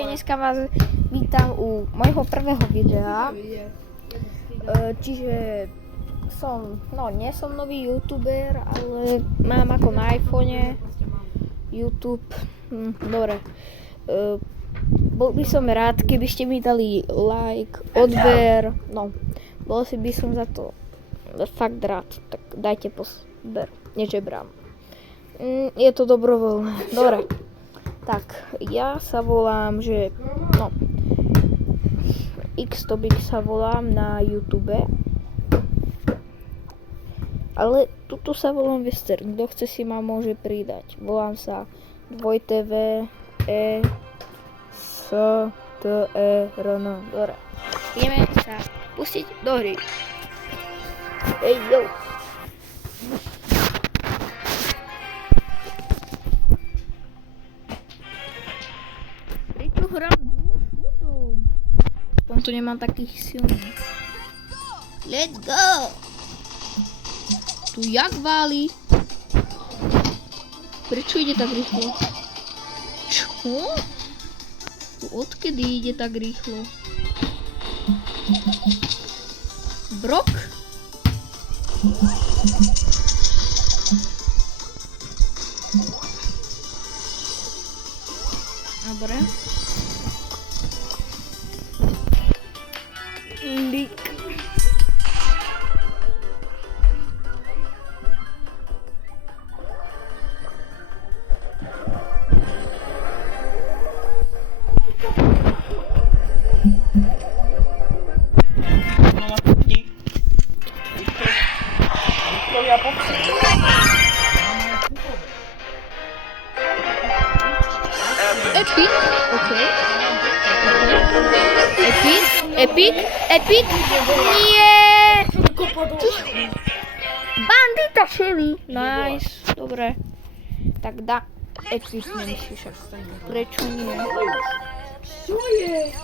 Dneska vás vítam u mojho prvého videa. Čiže nie som nový youtuber, ale mám ako na iPhone YouTube. Dobre. Bol by som rád, keby ste mi dali like, odber. Bol si by som za to fakt rád. Tak dajte odber. Nežebrám. Je to dobrovoľné. Dobre. Tak, ja sa volám, Xtobik sa volám na YouTube. Ale tuto sa volám Western. Kto chce si ma môže pridať. Volám sa dvojtv ESTERN. Dobre. Ideme sa pustiť do hry. Ej, jo. Hrám dôchodov. Aspoň tu nemám takých silných. Let's go! Tu jak váli? Prečo ide tak rýchlo? Čo? Tu odkedy ide tak rýchlo? Brok? Dobre. Lík. Epic, okej. Epic, nie! Bandita Shelly, nice, dobre. Tak dá, Epic menší však. Prečo nie? Čo je?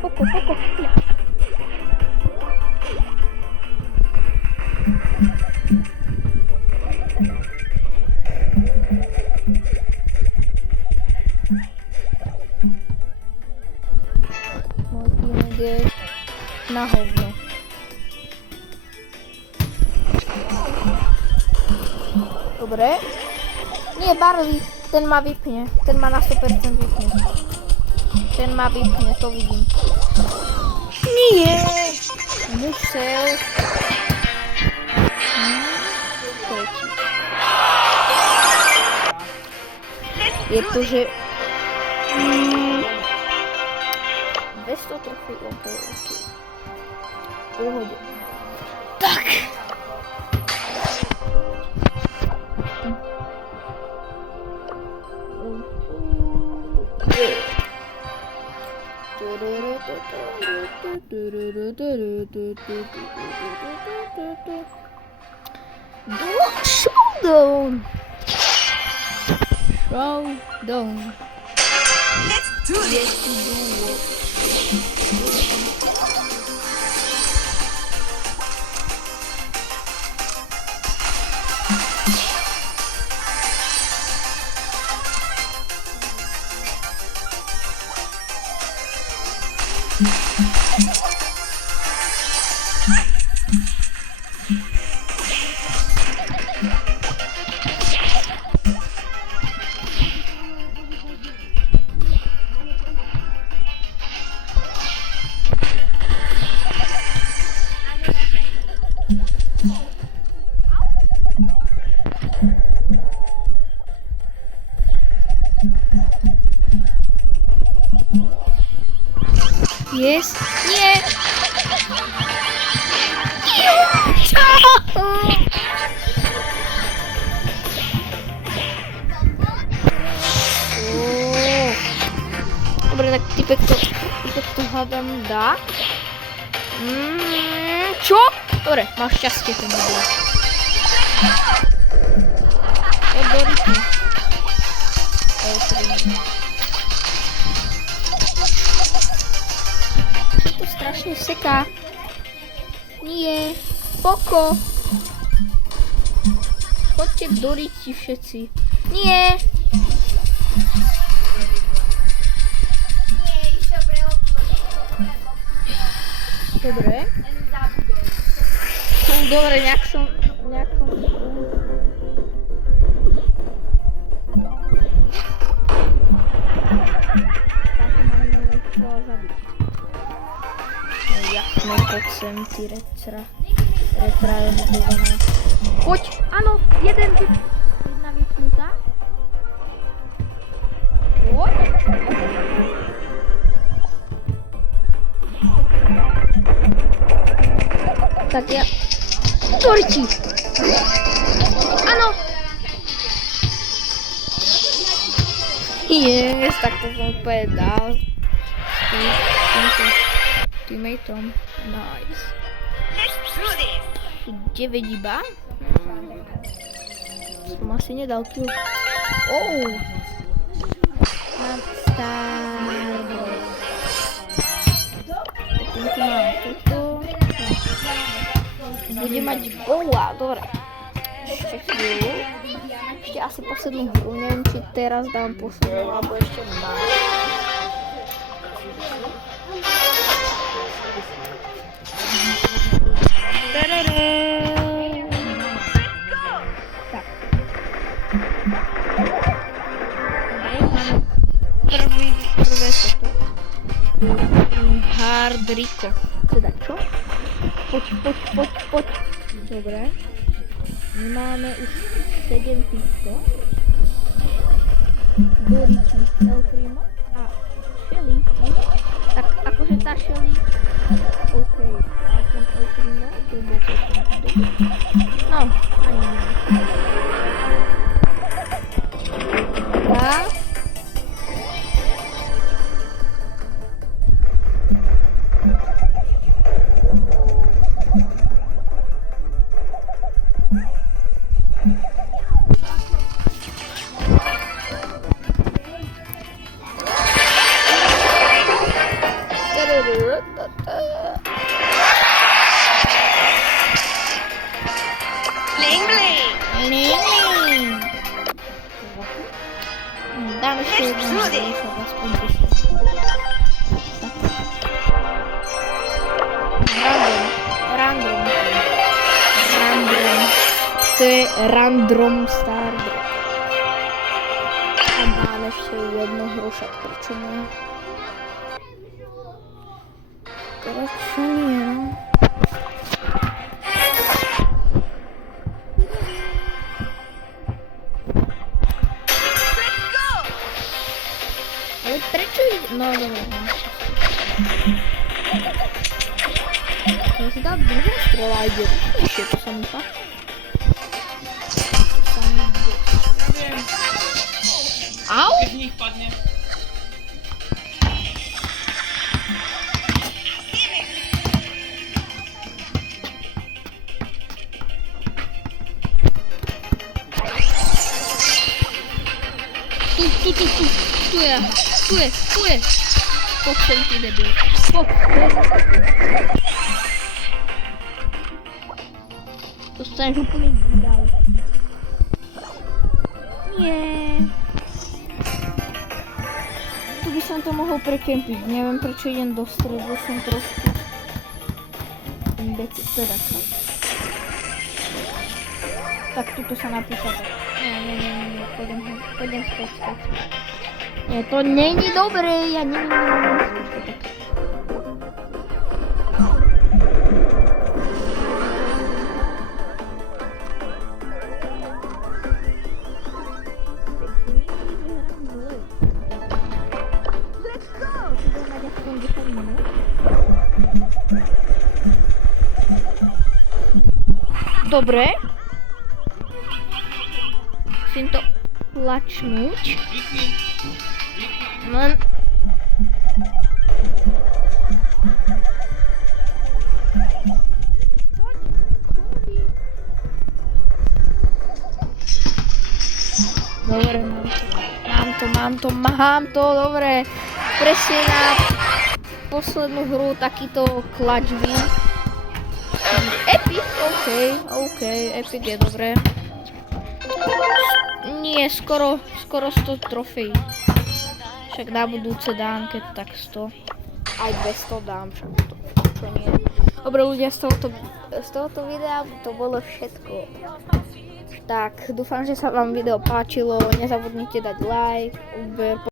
Poco, ja. Môj tým ide na hovno. Dobre. Nie, Barley, ten ma vypne. Ten ma na 100% vypne. Ten ma vypne, to vidím. Nie! Musel. Tretí. Je to, že... 200 trofej, okej. Pohode. Tak! Showdown. Let's do it. Jest? Nie! Dobre, tak typek to hádam dá. Čo? Dobre, máš šťastie ten video. Nie. Poko. Chodźte k Dorici všetci. Nie. Dobre. Dobre, nejak som... Táto ma minulé chcela zabiť. No jasné, poď sem, ty retralizovaná. Poď, áno, jedna vypnutá. Poď. Tak ja... Dorici! Áno! Yes, tak to som úplne dal. S týmto teammateom. Nice. 9 iba. Som asi nedal kill. Oh! Mám Starbreak. Potom tu mám toto. Bude mať bola, dobre. Ešte chvíľu. Ešte asi poslednú hru, neviem či teraz dám poslednú, alebo ešte mám. Tak. Prvé toto. Hard Rico. Teda čo? Poď. Dobre. My máme už 7 týchto. Dorici, El Primo a Shelly. Tak akože tá Shelly. OK. A ten El Primo, to bol celkom dobrý. No, ani nie. Tak. Dám ešte jednu aspoň 10. Random. To je Random Starbreak. A dám ešte jednu hru, však prečo nie? Prečo nie? Ale prečo ide? No dobre. Ja si dá druhá strela ide. Ešte to sa mi páči. Au? Keď z nich padne. Tu je. Poď sem, ty debil. Poď. Dostaneš úplný výdal. Nie. Tu by som to mohol prekempiť. Neviem prečo idem do stredu, som trošku imbecil, teda čo? Tak tuto sa napíša tak. Nie, pôjdem späť. Nie, to není dobré, ja neviem. Dobre. Musím to lačnúť. Len... Dobre, mám to, dobre. Presne na poslednú hru takýto clutch win. Epic, OK, Epic je dobré. Nie, skoro 100 trofejí. Však na budúce dám, keď tak 100. Aj 200 dám, však to čo nie. Dobre ľudia, z tohoto videa to bolo všetko. Tak, dúfam, že sa vám video páčilo. Nezabudnite dať like, odber,